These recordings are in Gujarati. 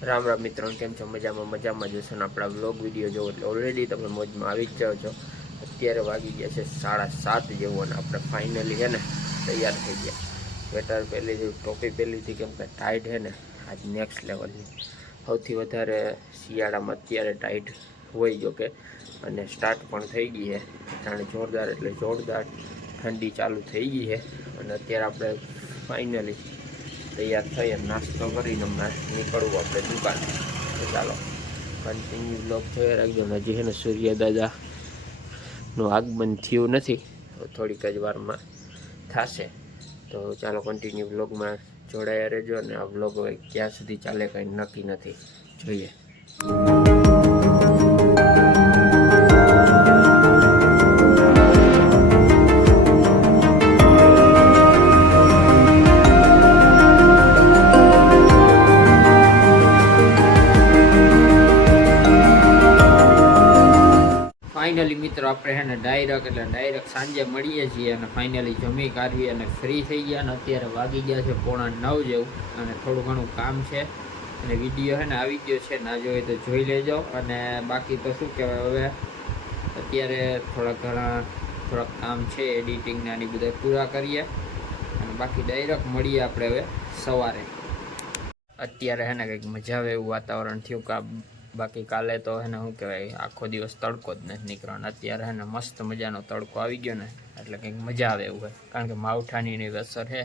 રામ રામ મિત્રો, કેમ છો? મજામાં મજામાં જોશો ને આપણા બ્લોગ વીડિયો જોવો એટલે ઓલરેડી તમે મોજમાં આવી જ જાઓ છો. અત્યારે વાગી ગયા છે સાડા સાત જેવું અને આપણે ફાઇનલી છે ને તૈયાર થઈ ગયા. સ્વેટર પહેલી ટોપી પહેલી હતી કેમ કે ટાઈટ છે ને, આજ નેક્સ્ટ લેવલની સૌથી વધારે શિયાળામાં અત્યારે ટાઈટ હોય ગયો કે, અને સ્ટાર્ટ પણ થઈ ગઈ છે જાણે જોરદાર એટલે જોરદાર ઠંડી ચાલુ થઈ ગઈ છે અને અત્યારે આપણે ફાઇનલી તૈયાર થઈ નાસ્તો કરીને હમણાં નીકળવું આપણે દુકાન. તો ચાલો કન્ટિન્યુ બ્લોક જોઈ રાખજો. હજી છે ને સૂર્ય દાદાનું આગમન થયું નથી થોડીક જ વારમાં થશે. તો ચાલો કન્ટિન્યુ બ્લોગમાં જોડાયા રહેજો અને આ બ્લોગ ક્યાં સુધી ચાલે કંઈ નક્કી નથી. જોઈએ. મિત્રો આપણે છે ને ડાયરેક્ટ એટલે ડાયરેક્ટ સાંજે મળીએ છીએ અને ફાઇનલી જમી કાઢવી અને ફ્રી થઈ ગયા અને અત્યારે વાગી ગયા છે પોણા નવ જેવું અને થોડું ઘણું કામ છે. અને વીડિયો છે ને આવી ગયો છે ના જોઈએ તો જોઈ લેજો. અને બાકી તો શું કહેવાય હવે? અત્યારે થોડા ઘણા, થોડાક કામ છે એડિટિંગના ને બધા પૂરા કરીએ. અને બાકી ડાયરેક્ટ મળીએ આપણે હવે સવારે. અત્યારે છે ને કંઈક મજા આવે એવું વાતાવરણ થયું કે બાકી કાલે તો હે ને શું કહેવાય, આખો દિવસ તડકો જ નથી નીકળવાનો. અત્યારે હે ને મસ્ત મજાનો તડકો આવી ગયો ને, એટલે કંઈક મજા આવે એવું છે કારણ કે માવઠાનીની અસર છે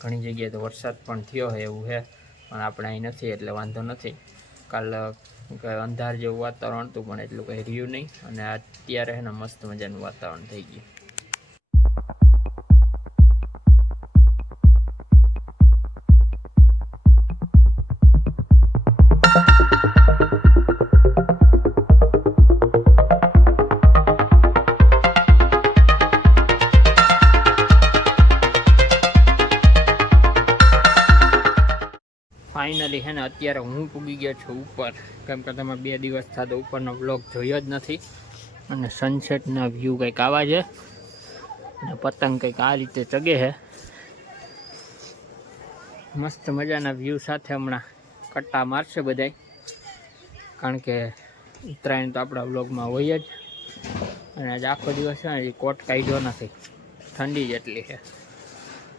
ઘણી જગ્યાએ તો વરસાદ પણ થયો હોય એવું છે પણ આપણે અહીં નથી, એટલે વાંધો નથી. કાલ અંધાર જેવું વાતાવરણ હતું, પણ એટલું કંઈ રહ્યું નહીં. અને અત્યારે હે ને મસ્ત મજાનું વાતાવરણ થઈ ગયું. ફાઇનલી છે ને, અત્યારે હું પૂગી ગયો છું ઉપર. કેમ કે તમે બે દિવસ થતો ઉપરનો બ્લોગ જોયો જ નથી. અને સનસેટના વ્યૂ કંઈક આવા છે. અને પતંગ કંઈક આ રીતે ચગે છે. મસ્ત મજાના વ્યૂ સાથે હમણાં કટ્ટા મારશે બધાય. કારણ કે ઉત્તરાયણ તો આપણા બ્લોગમાં હોય જ. અને આજે આખો દિવસ છે ને, હજી કોટ કાઢ્યો નથી. ઠંડી જેટલી છે.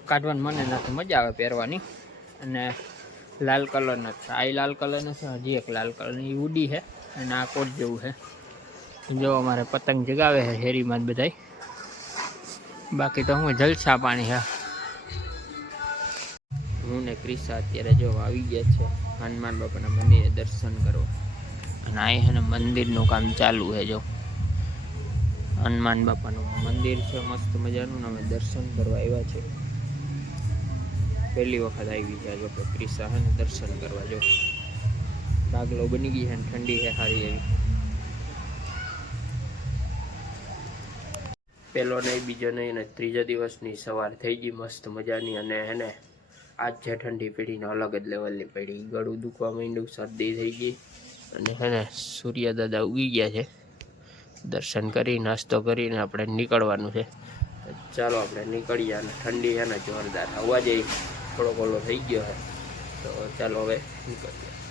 કાઢવાની મને નથી મજા આવે પહેરવાની. અને લાલ કલરનો છે. આ લાલ કલરનો છે, હજી એક લાલ કલરની ઉડી છે અને આ કોટ જેવું છે. જો અમારે પતંગ જગાવે છે શેરીમાં જ બધાય. બાકી તો હું જલસા પાણી છે. હું ને ક્રિસા અત્યારે જો આવી ગયા છે હનુમાન બાપાના મંદિરે દર્શન કરો અને અહીં છે ને મંદિરનું કામ ચાલુ છે જો. હનુમાન બાપાનું મંદિર છે, મસ્ત મજાનું ને અમે દર્શન કરવા આવ્યા છે પહેલી વખત આવી છે. જો કે શાહને દર્શન કરવા જો. ડાગલો બની ગઈ છે ઠંડી છે સારી એવી. પહેલો નહીં બીજો નહીં અને ત્રીજો દિવસની સવાર થઈ ગઈ, મસ્ત મજાની. અને એને આજ છે ઠંડી પેઢીને અલગ જ લેવલની પેઢી ગળું દુખવા માંડ્યું, શરદી થઈ ગઈ. અને હેને સૂર્ય દાદા ઉગી ગયા છે. દર્શન કરી, નાસ્તો કરીને આપણે નીકળવાનું છે. ચાલો આપણે નીકળીએ અને ઠંડી છે ને, જોરદાર. અવાજ એ થોડો ઘણો થઈ ગયો છે તો ચાલો હવે નીકળીએ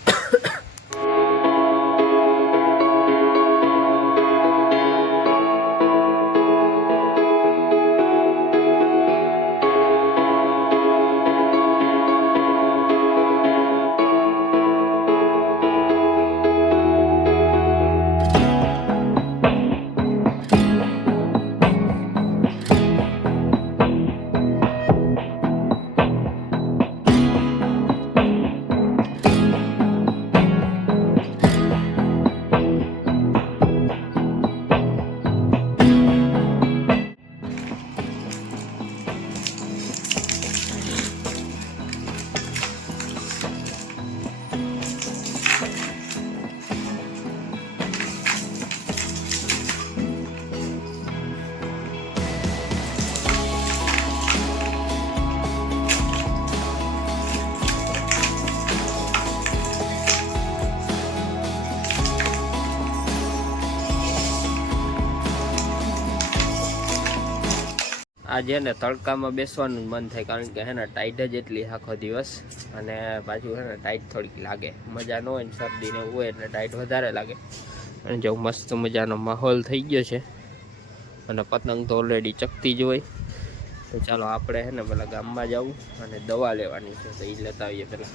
આજે ને તડકામાં બેસવાનું મન થાય કારણ કે હે ને ટાઈટ જ એટલી આખો દિવસ અને પાછું છે ને ટાઈટ થોડીક લાગે. મજા ન હોય ને શરદીને હોય એટલે ટાઈટ વધારે લાગે. અને જો મસ્ત મજાનો માહોલ થઈ ગયો છે. અને પતંગ તો ઓલરેડી ચકતી જ હોય. તો ચાલો આપણે હે ને પેલા ગામમાં જવું અને દવા લેવાની છે તો એ લેતા આવીએ પહેલાં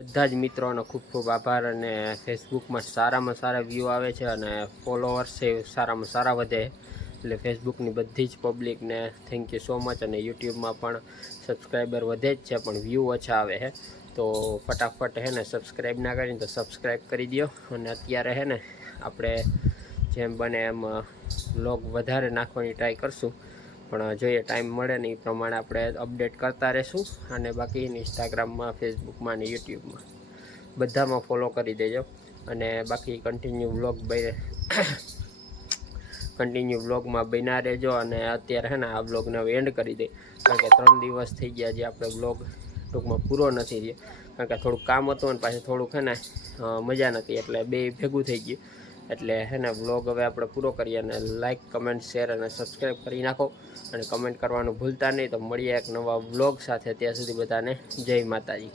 બધા જ મિત્રોનો ખૂબ ખૂબ આભાર અને ફેસબુકમાં સારામાં સારા વ્યૂ આવે છે અને ફોલોવર્સ છે સારામાં સારા વધે. એટલે ફેસબુકની બધી જ પબ્લિકને થેન્ક યુ સો મચ અને યુટ્યુબમાં પણ સબસ્ક્રાઈબર વધે જ છે, પણ વ્યૂ ઓછા આવે છે તો ફટાફટ હે ને સબસ્ક્રાઈબ ના કરીને તો સબસ્ક્રાઈબ કરી દો અને અત્યારે હે ને આપણે જેમ બને એમ વ્લોગ વધારે નાખવાની ટ્રાય કરશું. પણ જોઈએ ટાઈમ મળે ને એ પ્રમાણે આપણે અપડેટ કરતા રહેશું. અને બાકી ઇન્સ્ટાગ્રામમાં ફેસબુકમાં અને યુટ્યુબમાં બધામાં ફોલો કરી દેજો. અને બાકી કન્ટિન્યુ વ્લોગ કન્ટિન્યુ વ્લોગમાં બન્યા રહેજો અને અત્યારે હે ને આ વ્લોગને હવે એન્ડ કરી દે. કારણ કે ત્રણ દિવસ થઈ ગયા જે આપણે વ્લોગ ટૂંકમાં પૂરો નથી રહ્યો કારણ કે થોડુંક કામ હતું અને પાછું થોડુંક હે ને મજા નથી. એટલે બે ભેગું થઈ ગયું. એટલે હે ને વ્લોગ હવે આપણે પૂરો કરીએ અને લાઇક કમેન્ટ શેર અને સબસ્ક્રાઈબ કરી નાખો. અને કમેન્ટ કરવાનું ભૂલતા નહીં. તો મળીએ એક નવા વ્લોગ સાથે. ત્યાં સુધી બધાને જય માતાજી.